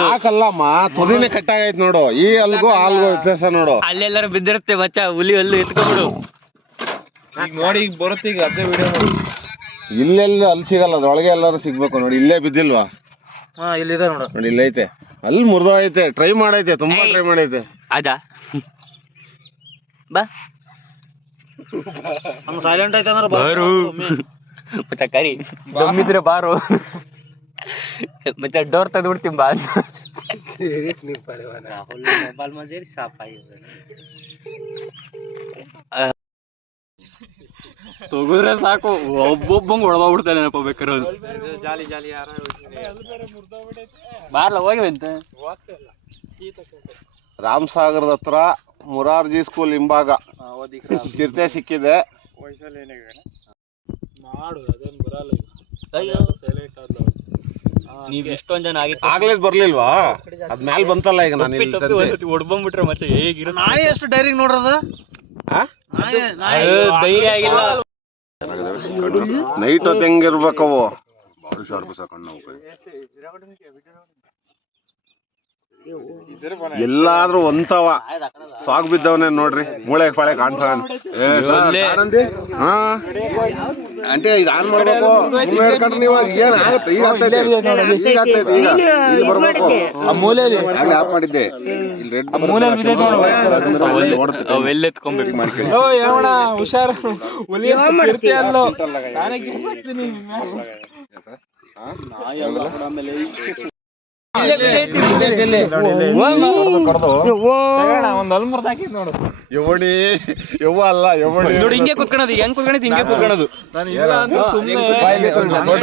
ಸಾಕಲ್ಲಮ್ಮ ತುದಿನೇ ಕಟ್ಟಾಗೈತ್ ನೋಡು. ಈ algo algo ವ್ಯತ್ಯಾಸ ನೋಡು. ಅಲ್ಲೆಲ್ಲಾರು ಬಿದ್ದಿರುತ್ತೆ ಮಚ್ಚ. ಹುಲಿ ಹಲ್ಲು ಎತ್ಕೊಂಡ್ಬಿಡು. ಈಗ ನೋಡಿ ಈಗ ಬರುತ್ತೆ. ಈಗ ಅದೇ ವಿಡಿಯೋ ನೋಡಿ. ಇಲ್ಲೆಲ್ಲ ಅಲ್ಲಿ ಸಿಗಲ್ಲ, ಅದ್ರೊಳಗೆ ಎಲ್ಲಾರು ಸಿಗ್ಬೇಕು ನೋಡಿ. ಇಲ್ಲೇ ಬಿದ್ದಿಲ್ವಾ? ಇಲ್ಲಿದೆ ನೋಡು. ನೋಡಿ ಇಲ್ಲೈತೆ. ಅಲ್ಲಿ ಮುರಿದೋಯ್ತೆ. ಟ್ರೈ ಮಾಡೈತೆ, ತುಂಬಾ ಟ್ರೈ ಮಾಡೈತೆ. ಅದಾ ಬಾ ಸೈಲೆಂಟ್ ಐತೆ ಅಂದ್ರೆ ಬಾರು ಮಚ್ಚ ಕರಿ ದಮ್ಮಿದ್ರೆ ಬಾರು ಮಚ್ಚ ಡೋರ್ ತೆಗೆದು ಬಿಡ್ತೀನಿ ಬಾ. ತಗೋದ್ರೆ ಸಾಕು, ಒಬ್ಬೊಬ್ಬಂಗ್ ಹೊಡೆದೋಗ್ಬಿಡ್ತಾನೆ ಬೇಕಾರೆ. ಜಾಲಿ ಜಾಲಿ ಯಾರ ಬಾರ್ಲ ಹೋಗಿ ಅಂತ. ರಾಮಸಾಗರದ ಹತ್ರ ಮುರಾರ್ಜಿ ಸ್ಕೂಲ್ ಹಿಂಭಾಗ ಚಿರತೆ ಸಿಕ್ಕಿದೆ. ನೀವ್ ಎಷ್ಟೊಂದ್ ಜನ ಆಗ್ಲೇ ಬರ್ಲಿಲ್ವಾ? ಅದ್ ಮ್ಯಾಲ್ ಬಂತಲ್ಲ ಈಗ. ನಾನು ಹೊಡ್ಬಂದ್ಬಿಟ್ರೆ ಮತ್ತೆ ಹೇಗಿರ ನಾಯಿ ಎಷ್ಟು ಡೈರಿಂಗ್ ನೋಡ್ರದ. ಧೈರ್ಯ ಆಗಿಲ್ಲ. ನೈಟ್ ಹೊತ್ತು ಹೆಂಗಿರ್ಬೇಕವು. ಎಲ್ಲಾದ್ರೂ ಒಂತವ ಸಾಗ್ ಬಿದ್ದವನೇ ನೋಡ್ರಿ. ಮೂಳೆ ಪಾಳೆ ಕಾಣ್ತಾವ. ಅಂದ್ರೆ ಇದು ಆನ್ ಮಾಡ್ಬೇಕು. ನೀವು ಏನ್ ಆಗುತ್ತೆ? ಈಗ ಆಗ್ತೈತೆ, ಈಗ ಆಗ್ತೈತೆ. ಈಗ ಬರ್ಬೇಕು. ಆಫ್ ಮಾಡಿದ್ದೆ. ಇಲ್ಲಿ ರೆಡ್ ಎತ್ಕೊಂಬೇಕು ಮಾಡ್ಕೊಂಡು ಹುಷಾರ. ಒಂದ್ ಅಲ್ಮರ್ದ ಹಾಕಿದ್ ನೋಡು. ಯವಣಿ ಯವ್ವ ಅಲ್ಲ, ಯವಣಿ ನೋಡಿ ಹಿಂಗೆ ಕುತ್ಕೊಳ್ಳೋದು. ಹೆಂಗ್ ಕುತ್ಕೊಳ್ಳೋದು ಹಿಂಗೆ ಕುತ್ಕೊಳ್ಳೋದು. ನಾನು ಇಲ್ಲ ಅಂತ ಸುಮ್ಮನೆ